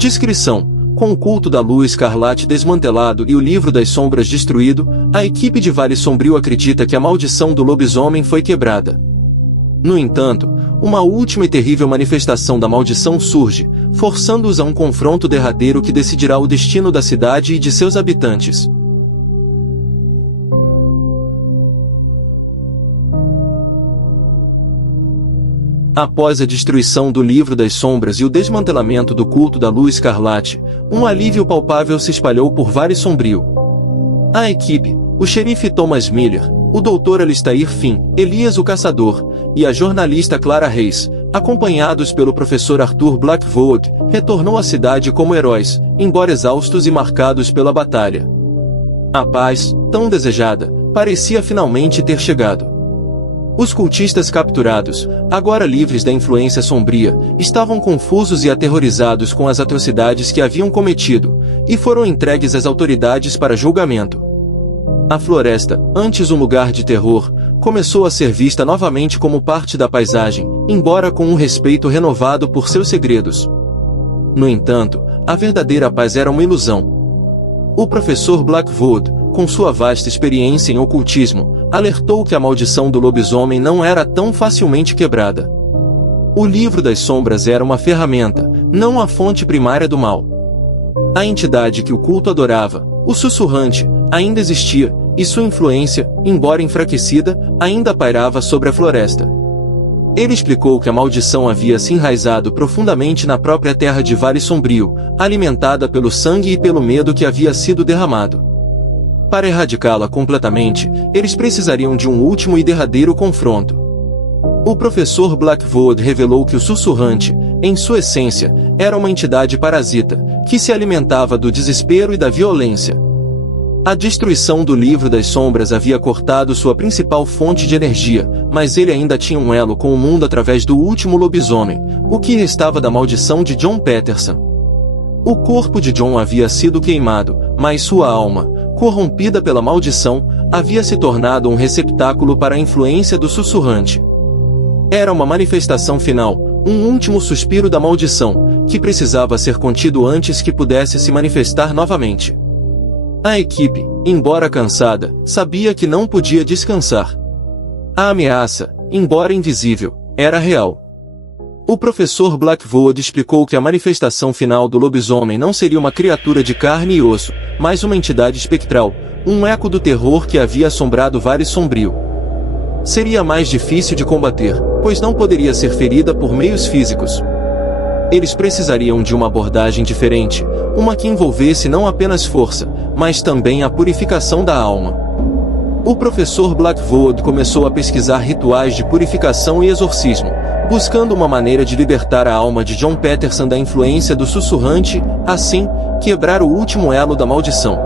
Descrição: com o culto da luz escarlate desmantelado e o livro das sombras destruído, a equipe de Vale Sombrio acredita que a maldição do lobisomem foi quebrada. No entanto, uma última e terrível manifestação da maldição surge, forçando-os a um confronto derradeiro que decidirá o destino da cidade e de seus habitantes. Após a destruição do Livro das Sombras e o desmantelamento do culto da Luz Escarlate, um alívio palpável se espalhou por Vale Sombrio. A equipe, o xerife Thomas Miller, o Dr. Alistair Finn, Elias o Caçador, e a jornalista Clara Reis, acompanhados pelo professor Arthur Blackwood, retornou à cidade como heróis, embora exaustos e marcados pela batalha. A paz, tão desejada, parecia finalmente ter chegado. Os cultistas capturados, agora livres da influência sombria, estavam confusos e aterrorizados com as atrocidades que haviam cometido, e foram entregues às autoridades para julgamento. A floresta, antes um lugar de terror, começou a ser vista novamente como parte da paisagem, embora com um respeito renovado por seus segredos. No entanto, a verdadeira paz era uma ilusão. O professor Blackwood, com sua vasta experiência em ocultismo, alertou que a maldição do lobisomem não era tão facilmente quebrada. O Livro das Sombras era uma ferramenta, não a fonte primária do mal. A entidade que o culto adorava, o Sussurrante, ainda existia, e sua influência, embora enfraquecida, ainda pairava sobre a floresta. Ele explicou que a maldição havia se enraizado profundamente na própria terra de Vale Sombrio, alimentada pelo sangue e pelo medo que havia sido derramado. Para erradicá-la completamente, eles precisariam de um último e derradeiro confronto. O professor Blackwood revelou que o Sussurrante, em sua essência, era uma entidade parasita, que se alimentava do desespero e da violência. A destruição do Livro das Sombras havia cortado sua principal fonte de energia, mas ele ainda tinha um elo com o mundo através do último lobisomem, o que restava da maldição de John Patterson. O corpo de John havia sido queimado, mas sua alma, corrompida pela maldição, havia se tornado um receptáculo para a influência do Sussurrante. Era uma manifestação final, um último suspiro da maldição, que precisava ser contido antes que pudesse se manifestar novamente. A equipe, embora cansada, sabia que não podia descansar. A ameaça, embora invisível, era real. O professor Blackwood explicou que a manifestação final do lobisomem não seria uma criatura de carne e osso, mas uma entidade espectral, um eco do terror que havia assombrado Vale Sombrio. Seria mais difícil de combater, pois não poderia ser ferida por meios físicos. Eles precisariam de uma abordagem diferente, uma que envolvesse não apenas força, mas também a purificação da alma. O professor Blackwood começou a pesquisar rituais de purificação e exorcismo, buscando uma maneira de libertar a alma de John Patterson da influência do Sussurrante, assim, quebrar o último elo da maldição.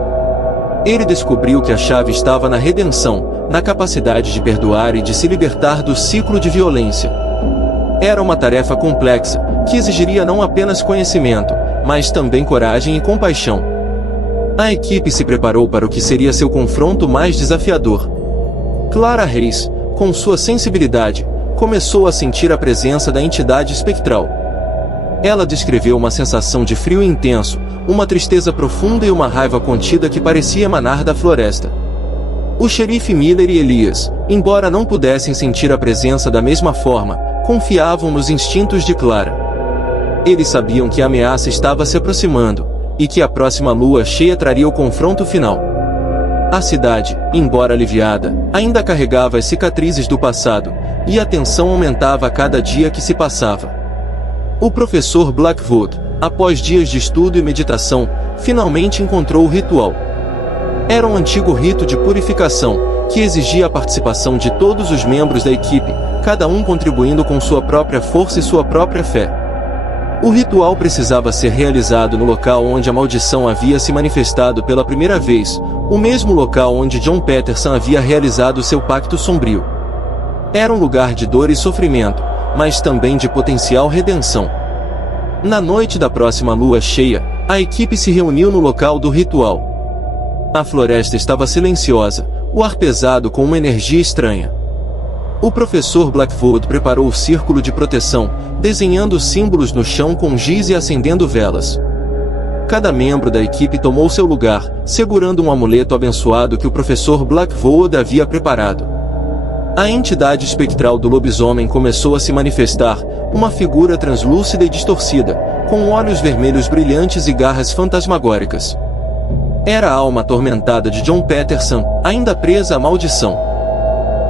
Ele descobriu que a chave estava na redenção, na capacidade de perdoar e de se libertar do ciclo de violência. Era uma tarefa complexa, que exigiria não apenas conhecimento, mas também coragem e compaixão. A equipe se preparou para o que seria seu confronto mais desafiador. Clara Reis, com sua sensibilidade, começou a sentir a presença da entidade espectral. Ela descreveu uma sensação de frio intenso, uma tristeza profunda e uma raiva contida que parecia emanar da floresta. O xerife Miller e Elias, embora não pudessem sentir a presença da mesma forma, confiavam nos instintos de Clara. Eles sabiam que a ameaça estava se aproximando, e que a próxima lua cheia traria o confronto final. A cidade, embora aliviada, ainda carregava as cicatrizes do passado, e a tensão aumentava a cada dia que se passava. O professor Blackwood, após dias de estudo e meditação, finalmente encontrou o ritual. Era um antigo rito de purificação, que exigia a participação de todos os membros da equipe, cada um contribuindo com sua própria força e sua própria fé. O ritual precisava ser realizado no local onde a maldição havia se manifestado pela primeira vez, o mesmo local onde John Patterson havia realizado seu pacto sombrio. Era um lugar de dor e sofrimento, mas também de potencial redenção. Na noite da próxima lua cheia, a equipe se reuniu no local do ritual. A floresta estava silenciosa, o ar pesado com uma energia estranha. O professor Blackwood preparou o círculo de proteção, desenhando símbolos no chão com giz e acendendo velas. cada membro da equipe tomou seu lugar, segurando um amuleto abençoado que o professor Blackwood havia preparado. A entidade espectral do lobisomem começou a se manifestar, uma figura translúcida e distorcida, com olhos vermelhos brilhantes e garras fantasmagóricas. Era a alma atormentada de John Patterson, ainda presa à maldição.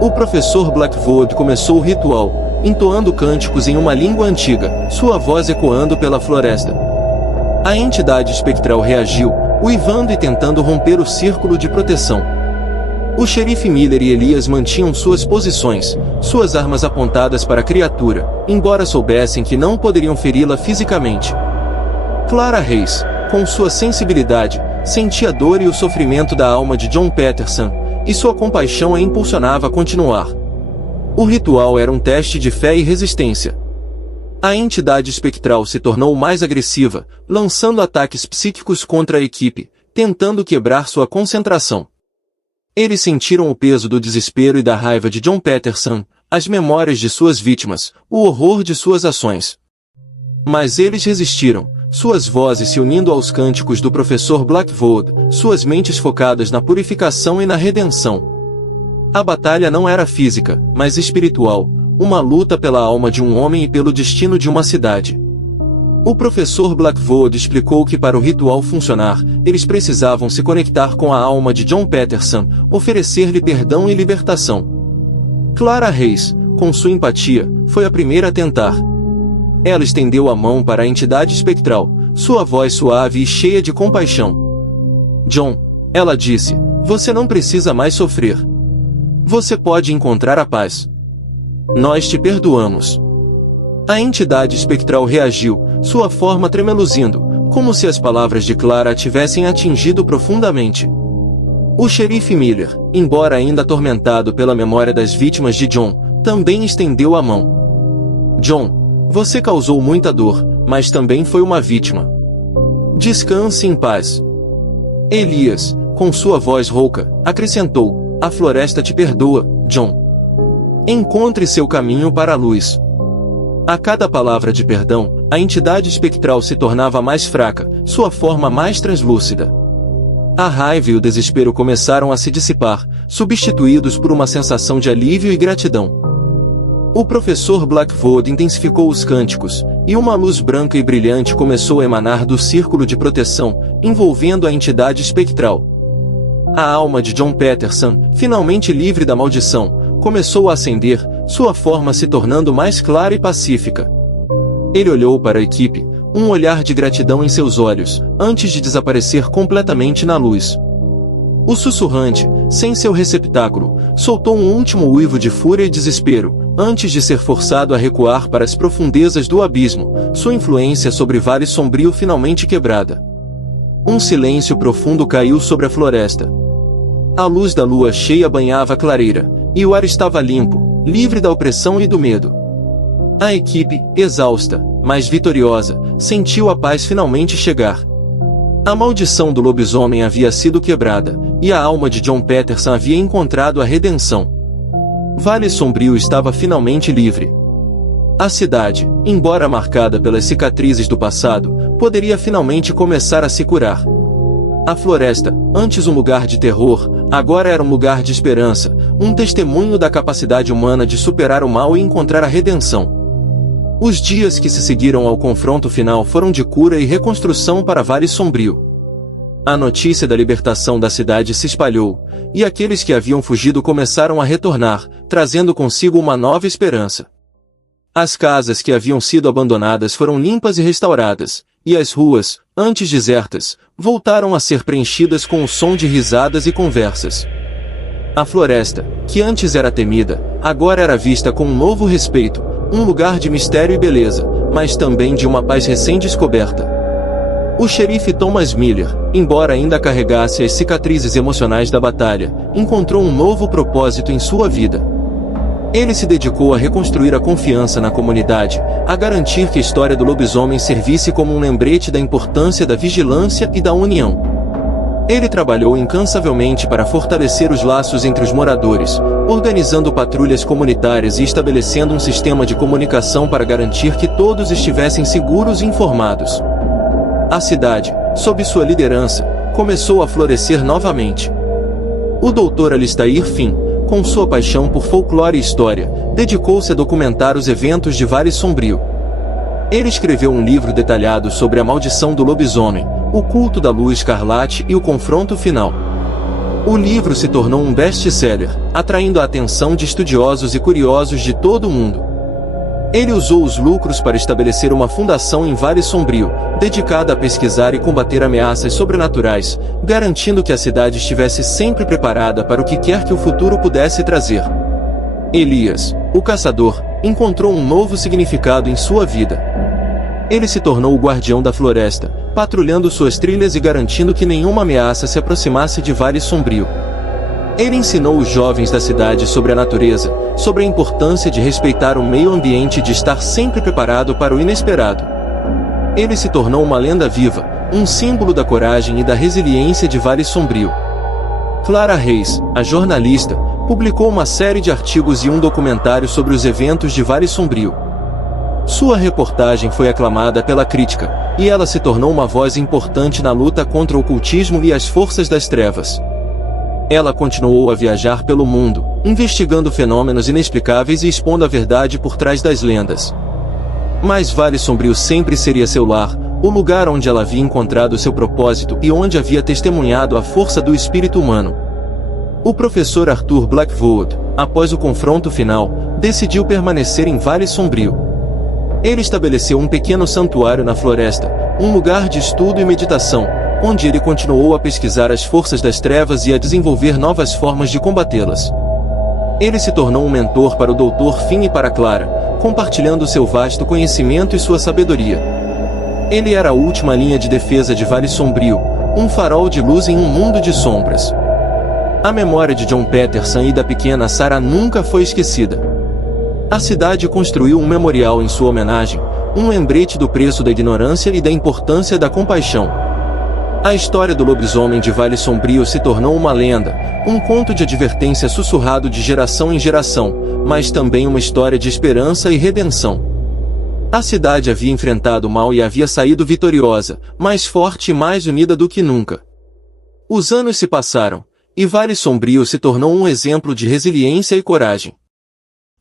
O professor Blackwood começou o ritual, entoando cânticos em uma língua antiga, sua voz ecoando pela floresta. A entidade espectral reagiu, uivando e tentando romper o círculo de proteção. O xerife Miller e Elias mantinham suas posições, suas armas apontadas para a criatura, embora soubessem que não poderiam feri-la fisicamente. Clara Reis, com sua sensibilidade, sentia a dor e o sofrimento da alma de John Patterson, e sua compaixão a impulsionava a continuar. O ritual era um teste de fé e resistência. A entidade espectral se tornou mais agressiva, lançando ataques psíquicos contra a equipe, tentando quebrar sua concentração. Eles sentiram o peso do desespero e da raiva de John Patterson, as memórias de suas vítimas, o horror de suas ações. Mas eles resistiram, suas vozes se unindo aos cânticos do professor Blackwood, suas mentes focadas na purificação e na redenção. A batalha não era física, mas espiritual, uma luta pela alma de um homem e pelo destino de uma cidade. O professor Blackwood explicou que para o ritual funcionar, eles precisavam se conectar com a alma de John Patterson, oferecer-lhe perdão e libertação. Clara Reis, com sua empatia, foi a primeira a tentar. Ela estendeu a mão para a entidade espectral, sua voz suave e cheia de compaixão. John, ela disse, você não precisa mais sofrer. Você pode encontrar a paz. Nós te perdoamos. A entidade espectral reagiu, sua forma tremeluzindo, como se as palavras de Clara a tivessem atingido profundamente. O xerife Miller, embora ainda atormentado pela memória das vítimas de John, também estendeu a mão. John, você causou muita dor, mas também foi uma vítima. Descanse em paz. Elias, com sua voz rouca, acrescentou, a floresta te perdoa, John. Encontre seu caminho para a luz. A cada palavra de perdão, a entidade espectral se tornava mais fraca, sua forma mais translúcida. A raiva e o desespero começaram a se dissipar, substituídos por uma sensação de alívio e gratidão. O professor Blackwood intensificou os cânticos, e uma luz branca e brilhante começou a emanar do círculo de proteção, envolvendo a entidade espectral. A alma de John Patterson, finalmente livre da maldição, começou a ascender, sua forma se tornando mais clara e pacífica. Ele olhou para a equipe, um olhar de gratidão em seus olhos, antes de desaparecer completamente na luz. O sussurrante, sem seu receptáculo, soltou um último uivo de fúria e desespero, antes de ser forçado a recuar para as profundezas do abismo, sua influência sobre Vale Sombrio finalmente quebrada. Um silêncio profundo caiu sobre a floresta. A luz da lua cheia banhava a clareira, e o ar estava limpo, livre da opressão e do medo. A equipe, exausta, mas vitoriosa, sentiu a paz finalmente chegar. A maldição do lobisomem havia sido quebrada, e a alma de John Patterson havia encontrado a redenção. Vale Sombrio estava finalmente livre. A cidade, embora marcada pelas cicatrizes do passado, poderia finalmente começar a se curar. A floresta, antes um lugar de terror, agora era um lugar de esperança, um testemunho da capacidade humana de superar o mal e encontrar a redenção. Os dias que se seguiram ao confronto final foram de cura e reconstrução para Vale Sombrio. A notícia da libertação da cidade se espalhou, e aqueles que haviam fugido começaram a retornar, trazendo consigo uma nova esperança. As casas que haviam sido abandonadas foram limpas e restauradas, e as ruas, antes desertas, voltaram a ser preenchidas com o som de risadas e conversas. A floresta, que antes era temida, agora era vista com um novo respeito, um lugar de mistério e beleza, mas também de uma paz recém-descoberta. O xerife Thomas Miller, embora ainda carregasse as cicatrizes emocionais da batalha, encontrou um novo propósito em sua vida. Ele se dedicou a reconstruir a confiança na comunidade, a garantir que a história do lobisomem servisse como um lembrete da importância da vigilância e da união. Ele trabalhou incansavelmente para fortalecer os laços entre os moradores, organizando patrulhas comunitárias e estabelecendo um sistema de comunicação para garantir que todos estivessem seguros e informados. A cidade, sob sua liderança, começou a florescer novamente. O Dr. Alistair Finn, com sua paixão por folclore e história, dedicou-se a documentar os eventos de Vale Sombrio. Ele escreveu um livro detalhado sobre a maldição do lobisomem, o culto da lua escarlate e o confronto final. O livro se tornou um best-seller, atraindo a atenção de estudiosos e curiosos de todo o mundo. Ele usou os lucros para estabelecer uma fundação em Vale Sombrio, dedicada a pesquisar e combater ameaças sobrenaturais, garantindo que a cidade estivesse sempre preparada para o que quer que o futuro pudesse trazer. Elias, o caçador, encontrou um novo significado em sua vida. Ele se tornou o guardião da floresta, patrulhando suas trilhas e garantindo que nenhuma ameaça se aproximasse de Vale Sombrio. Ele ensinou os jovens da cidade sobre a natureza, sobre a importância de respeitar o meio ambiente e de estar sempre preparado para o inesperado. Ele se tornou uma lenda viva, um símbolo da coragem e da resiliência de Vale Sombrio. Clara Reis, a jornalista, publicou uma série de artigos e um documentário sobre os eventos de Vale Sombrio. Sua reportagem foi aclamada pela crítica, e ela se tornou uma voz importante na luta contra o ocultismo e as forças das trevas. Ela continuou a viajar pelo mundo, investigando fenômenos inexplicáveis e expondo a verdade por trás das lendas. Mas Vale Sombrio sempre seria seu lar, o lugar onde ela havia encontrado seu propósito e onde havia testemunhado a força do espírito humano. O professor Arthur Blackwood, após o confronto final, decidiu permanecer em Vale Sombrio. Ele estabeleceu um pequeno santuário na floresta, um lugar de estudo e meditação, onde ele continuou a pesquisar as forças das trevas e a desenvolver novas formas de combatê-las. Ele se tornou um mentor para o Dr. Finn e para Clara, compartilhando seu vasto conhecimento e sua sabedoria. Ele era a última linha de defesa de Vale Sombrio, um farol de luz em um mundo de sombras. A memória de John Peterson e da pequena Sarah nunca foi esquecida. A cidade construiu um memorial em sua homenagem, um lembrete do preço da ignorância e da importância da compaixão. A história do lobisomem de Vale Sombrio se tornou uma lenda, um conto de advertência sussurrado de geração em geração, mas também uma história de esperança e redenção. A cidade havia enfrentado o mal e havia saído vitoriosa, mais forte e mais unida do que nunca. Os anos se passaram, e Vale Sombrio se tornou um exemplo de resiliência e coragem.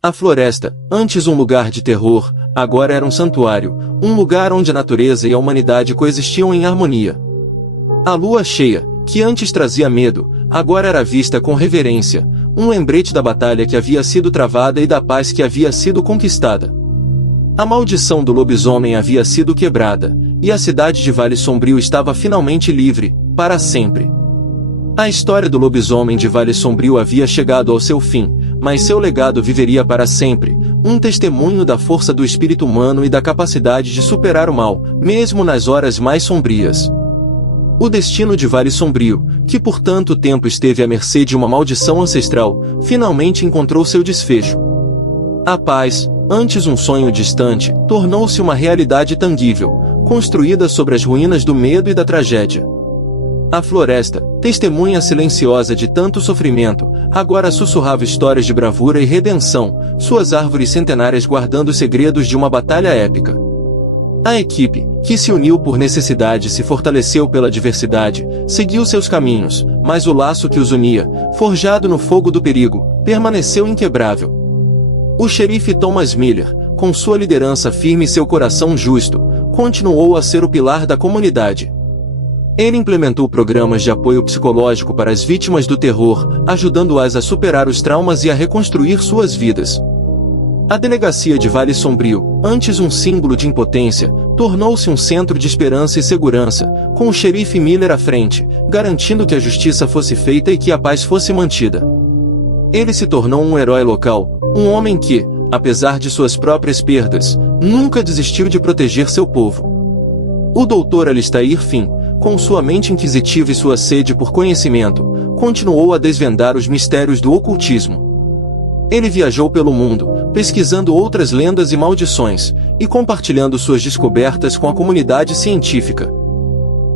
A floresta, antes um lugar de terror, agora era um santuário, um lugar onde a natureza e a humanidade coexistiam em harmonia. A lua cheia, que antes trazia medo, agora era vista com reverência, um lembrete da batalha que havia sido travada e da paz que havia sido conquistada. A maldição do lobisomem havia sido quebrada, e a cidade de Vale Sombrio estava finalmente livre, para sempre. A história do lobisomem de Vale Sombrio havia chegado ao seu fim, mas seu legado viveria para sempre, um testemunho da força do espírito humano e da capacidade de superar o mal, mesmo nas horas mais sombrias. O destino de Vale Sombrio, que por tanto tempo esteve à mercê de uma maldição ancestral, finalmente encontrou seu desfecho. A paz, antes um sonho distante, tornou-se uma realidade tangível, construída sobre as ruínas do medo e da tragédia. A floresta, testemunha silenciosa de tanto sofrimento, agora sussurrava histórias de bravura e redenção, suas árvores centenárias guardando segredos de uma batalha épica. A equipe, que se uniu por necessidade e se fortaleceu pela diversidade, seguiu seus caminhos, mas o laço que os unia, forjado no fogo do perigo, permaneceu inquebrável. O xerife Thomas Miller, com sua liderança firme e seu coração justo, continuou a ser o pilar da comunidade. Ele implementou programas de apoio psicológico para as vítimas do terror, ajudando-as a superar os traumas e a reconstruir suas vidas. A delegacia de Vale Sombrio, antes um símbolo de impotência, tornou-se um centro de esperança e segurança, com o xerife Miller à frente, garantindo que a justiça fosse feita e que a paz fosse mantida. Ele se tornou um herói local, um homem que, apesar de suas próprias perdas, nunca desistiu de proteger seu povo. O Dr. Alistair Finn, com sua mente inquisitiva e sua sede por conhecimento, continuou a desvendar os mistérios do ocultismo. Ele viajou pelo mundo, pesquisando outras lendas e maldições, e compartilhando suas descobertas com a comunidade científica.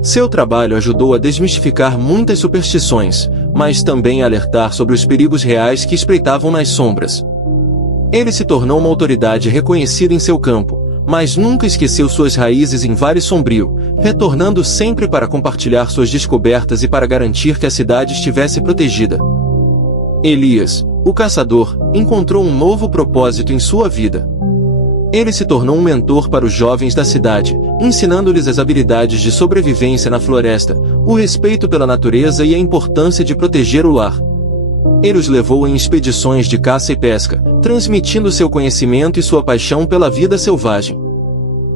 Seu trabalho ajudou a desmistificar muitas superstições, mas também a alertar sobre os perigos reais que espreitavam nas sombras. Ele se tornou uma autoridade reconhecida em seu campo, mas nunca esqueceu suas raízes em Vale Sombrio, retornando sempre para compartilhar suas descobertas e para garantir que a cidade estivesse protegida. Elias, o caçador, encontrou um novo propósito em sua vida. Ele se tornou um mentor para os jovens da cidade, ensinando-lhes as habilidades de sobrevivência na floresta, o respeito pela natureza e a importância de proteger o lar. Ele os levou em expedições de caça e pesca, transmitindo seu conhecimento e sua paixão pela vida selvagem.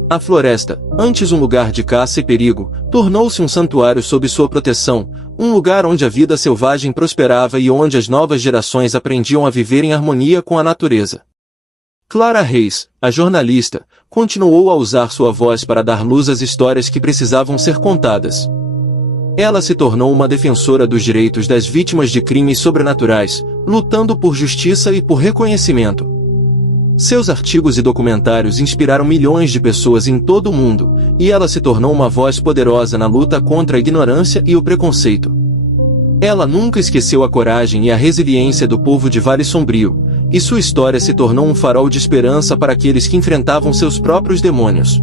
A floresta, antes um lugar de caça e perigo, tornou-se um santuário sob sua proteção, um lugar onde a vida selvagem prosperava e onde as novas gerações aprendiam a viver em harmonia com a natureza. Clara Reis, a jornalista, continuou a usar sua voz para dar luz às histórias que precisavam ser contadas. Ela se tornou uma defensora dos direitos das vítimas de crimes sobrenaturais, lutando por justiça e por reconhecimento. Seus artigos e documentários inspiraram milhões de pessoas em todo o mundo, e ela se tornou uma voz poderosa na luta contra a ignorância e o preconceito. Ela nunca esqueceu a coragem e a resiliência do povo de Vale Sombrio, e sua história se tornou um farol de esperança para aqueles que enfrentavam seus próprios demônios.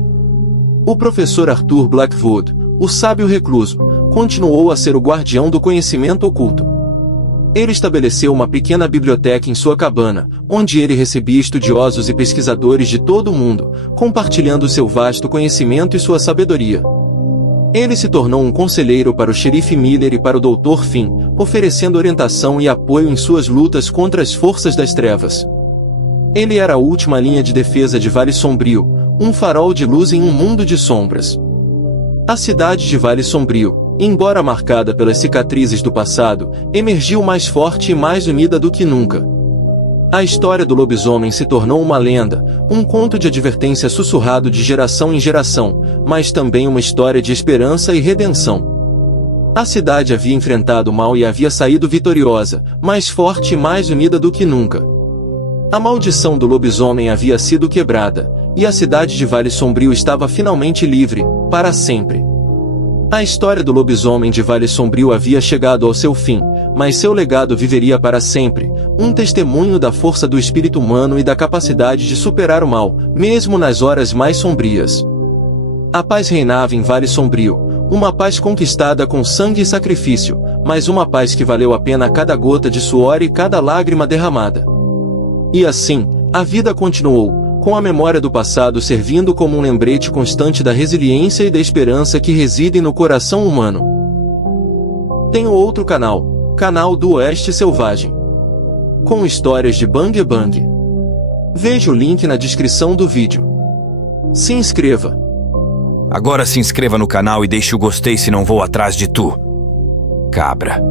O professor Arthur Blackwood, o sábio recluso, continuou a ser o guardião do conhecimento oculto. Ele estabeleceu uma pequena biblioteca em sua cabana, onde ele recebia estudiosos e pesquisadores de todo o mundo, compartilhando seu vasto conhecimento e sua sabedoria. Ele se tornou um conselheiro para o xerife Miller e para o Dr. Finn, oferecendo orientação e apoio em suas lutas contra as forças das trevas. Ele era a última linha de defesa de Vale Sombrio, um farol de luz em um mundo de sombras. A cidade de Vale Sombrio, embora marcada pelas cicatrizes do passado, emergiu mais forte e mais unida do que nunca. A história do lobisomem se tornou uma lenda, um conto de advertência sussurrado de geração em geração, mas também uma história de esperança e redenção. A cidade havia enfrentado o mal e havia saído vitoriosa, mais forte e mais unida do que nunca. A maldição do lobisomem havia sido quebrada, e a cidade de Vale Sombrio estava finalmente livre, para sempre. A história do lobisomem de Vale Sombrio havia chegado ao seu fim, mas seu legado viveria para sempre, um testemunho da força do espírito humano e da capacidade de superar o mal, mesmo nas horas mais sombrias. A paz reinava em Vale Sombrio, uma paz conquistada com sangue e sacrifício, mas uma paz que valeu a pena cada gota de suor e cada lágrima derramada. E assim, a vida continuou, com a memória do passado servindo como um lembrete constante da resiliência e da esperança que residem no coração humano. Tenho outro canal do Oeste Selvagem, com histórias de Bang Bang. Veja o link na descrição do vídeo. Se inscreva. Agora se inscreva no canal e deixe o gostei, se não vou atrás de tu, cabra.